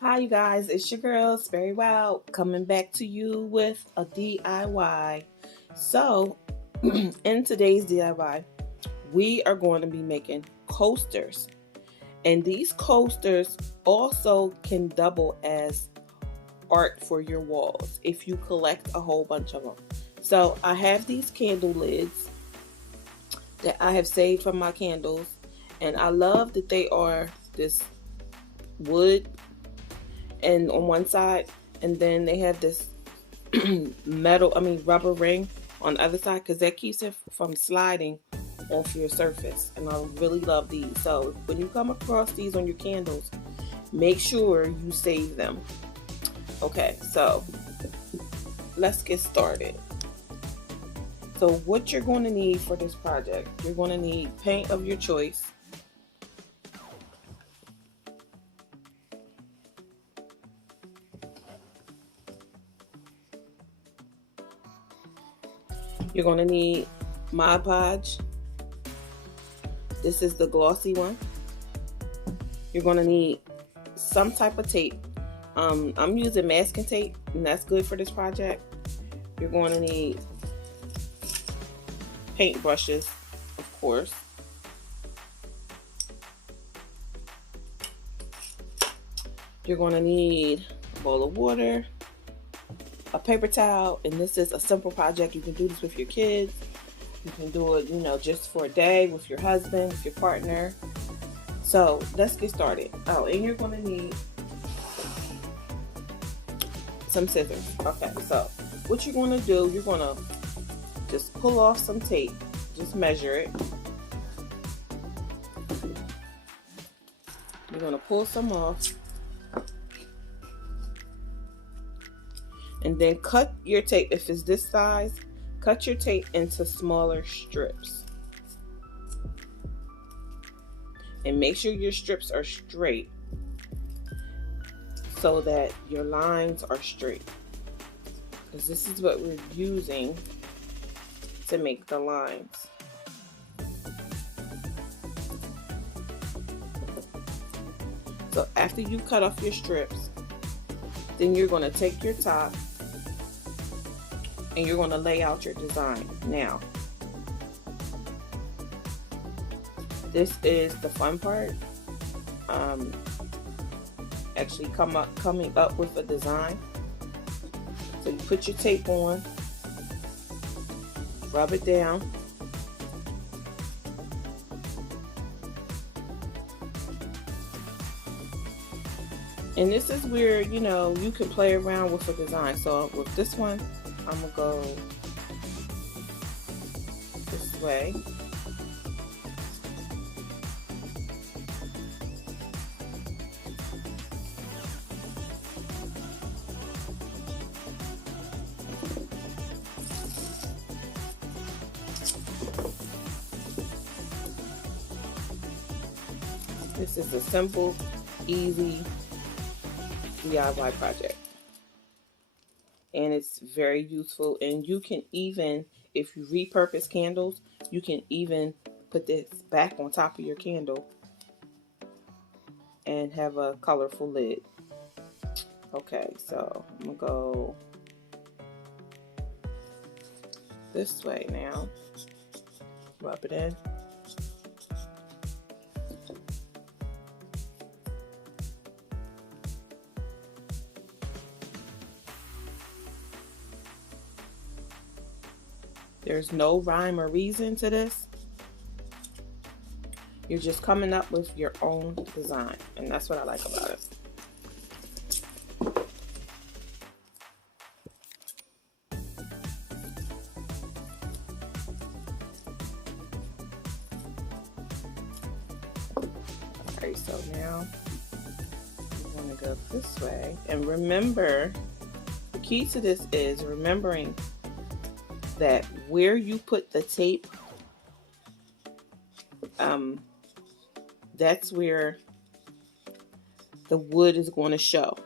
Hi, you guys. It's your girl, Sperry Wow, coming back to you with a DIY. So, in today's DIY, we are going to be making coasters. And these coasters also can double as art for your walls if you collect a whole bunch of them. So, I have these candle lids that I have saved from my candles. And I love that they are this wood and on one side, and then they have this rubber ring on the other side, because that keeps it from sliding off your surface. And I really love these. So when you come across these on your candles, make sure you save them. Okay, so let's get started. So what you're going to need for this project, you're going to need paint of your choice. You're going to need Mod Podge. This is the glossy one. You're going to need some type of tape. I'm using masking tape, and that's good for this project. You're going to need paint brushes, of course. You're going to need a bowl of water, a paper towel, and this is a simple project. You can do this with your kids. You can do it, just for a day with your husband, with your partner. So let's get started. Oh, and you're going to need some scissors. Okay, so what you're going to do, you're going to just pull off some tape. Just measure it. You're going to pull some off. And then cut your tape. If it's this size, cut your tape into smaller strips. And make sure your strips are straight so that your lines are straight. Because this is what we're using to make the lines. So after you cut off your strips, then you're going to take your top and you're going to lay out your design. Now, this is the fun part. Actually coming up with a design. So you put your tape on, rub it down, and this is where you can play around with a design. So with this one, I'm gonna go this way. This is a simple, easy DIY project. And it's very useful. And you can even, if you repurpose candles, you can even put this back on top of your candle and have a colorful lid. Okay, so I'm gonna go this way now. Rub it in. There's no rhyme or reason to this. You're just coming up with your own design, and that's what I like about it. Alright, so now I'm going to go this way. And remember, the key to this is remembering that where you put the tape, that's where the wood is going to show.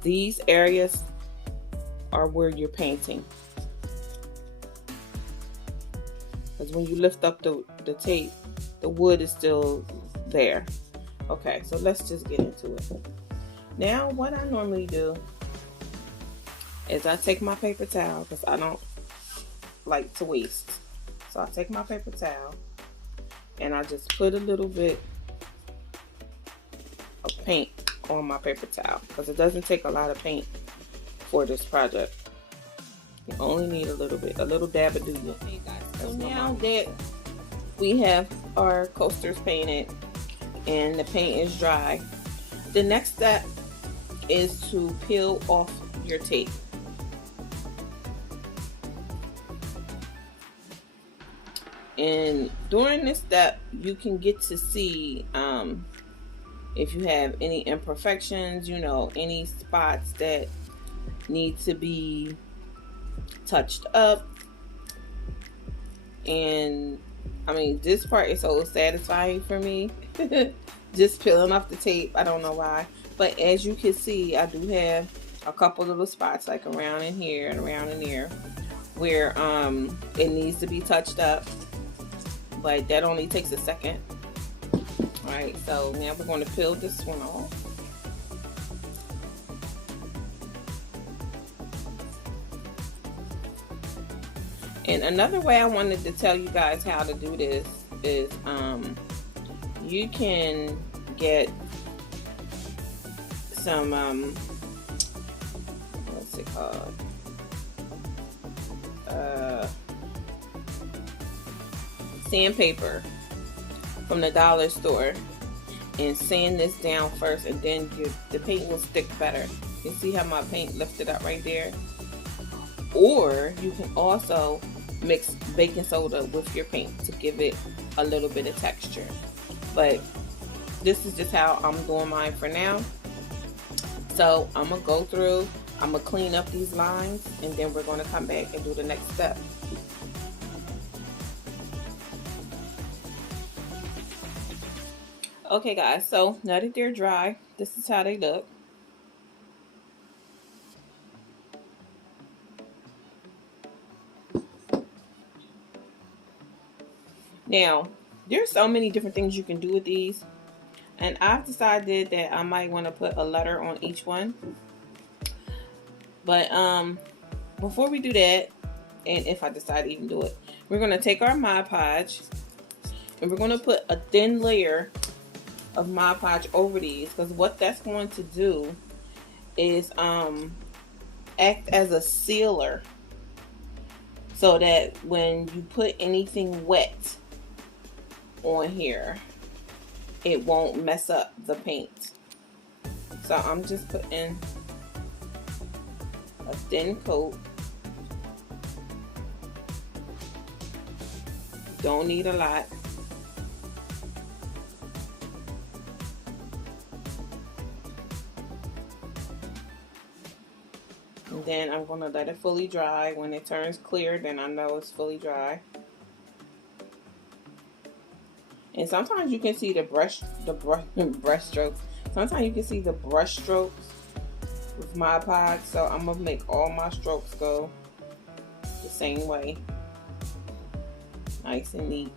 These areas are where you're painting. Because when you lift up the tape, the wood is still there. Okay, so let's just get into it. Now what I normally do is I take my paper towel, because I don't like to waste. So I take my paper towel and I just put a little bit of paint on my paper towel, because it doesn't take a lot of paint for this project. You only need a little bit, a little dab of doodle. Okay guys, so now that we have our coasters painted and the paint is dry, the next step is to peel off your tape. And during this step, you can get to see if you have any imperfections, you know, any spots that need to be touched up. And I mean, this part is so satisfying for me. Just peeling off the tape. I don't know why, but as you can see, I do have a couple little spots like around in here and around in here where it needs to be touched up, but that only takes a second. All right, so now we're going to peel this one off. And another way I wanted to tell you guys how to do this is you can get some what's it called, sandpaper from the dollar store, and sand this down first, and then the paint will stick better. You see how my paint lifted up right there? Or you can also mix baking soda with your paint to give it a little bit of texture. But this is just how I'm doing mine for now. So I'm gonna go through, I'm gonna clean up these lines, and then we're gonna come back and do the next step. Okay guys, so now that they're dry, this is how they look. Now, there's so many different things you can do with these, and I've decided that I might want to put a letter on each one. But before we do that, and if I decide to even do it, we're going to take our Mod Podge and we're going to put a thin layer of Mod Podge over these, because what that's going to do is act as a sealer, so that when you put anything wet on here, it won't mess up the paint. So I'm just putting a thin coat. Don't need a lot. And then I'm going to let it fully dry. When it turns clear, then I know it's fully dry. And sometimes you can see the brush strokes. Sometimes you can see the brush strokes with Mod Podge. So I'm gonna make all my strokes go the same way, nice and neat.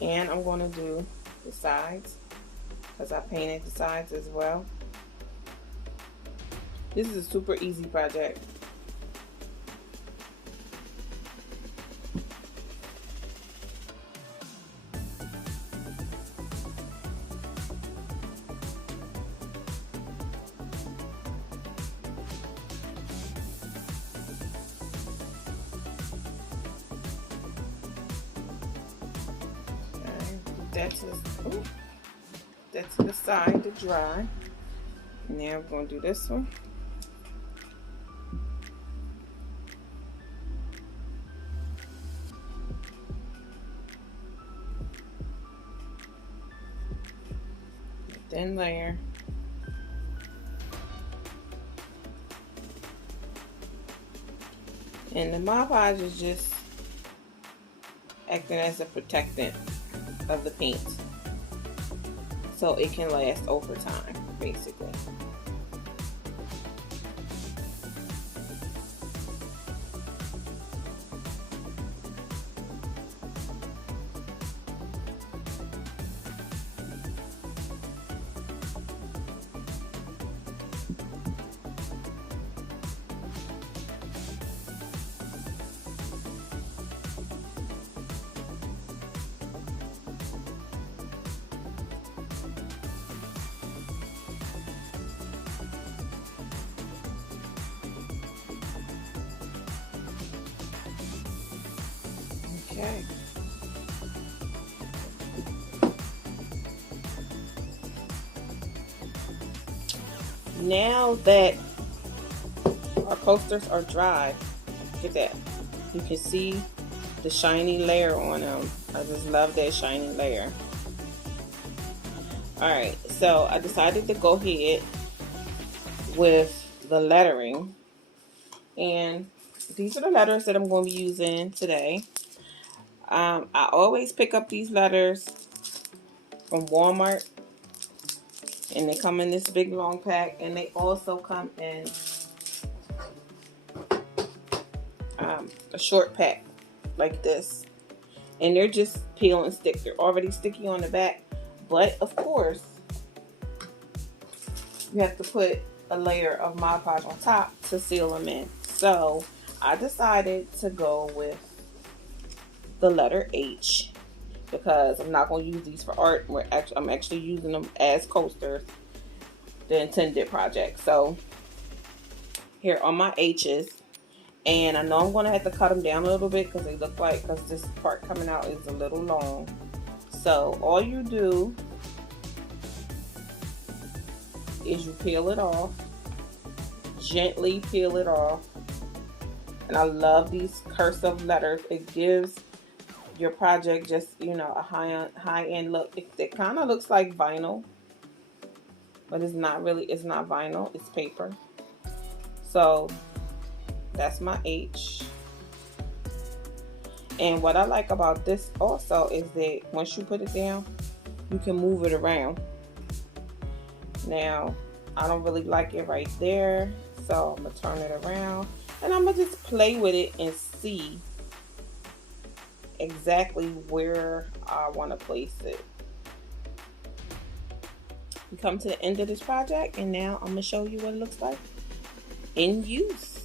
And I'm gonna do the sides, because I painted the sides as well. This is a super easy project. That's the side to dry. Now we're going to do this one. Thin layer. And the Mod Podge is just acting as a protectant of the paint, so it can last over time, basically. Okay. Now that our coasters are dry, look at that. You can see the shiny layer on them. I just love that shiny layer. Alright, so I decided to go ahead with the lettering. And these are the letters that I'm going to be using today. I always pick up these letters from Walmart. And they come in this big long pack. And they also come in a short pack like this. And they're just peel and stick. They're already sticky on the back. But of course, you have to put a layer of Mod Podge on top to seal them in. So I decided to go with the letter H because I'm not going to use these for art. I'm actually using them as coasters, the intended project. So here are my H's. And I know I'm going to have to cut them down a little bit because they look like, because this part coming out is a little long. So all you do is you peel it off, gently peel it off. And I love these cursive letters. It gives your project just, you know, a high-end look. It kind of looks like vinyl, but it's not really. It's not vinyl. It's paper. So that's my H. And what I like about this also is that once you put it down, you can move it around. Now, I don't really like it right there, so I'm going to turn it around. And I'm going to just play with it and see exactly where I want to place it. We come to the end of this project, and now I'm going to show you what it looks like in use.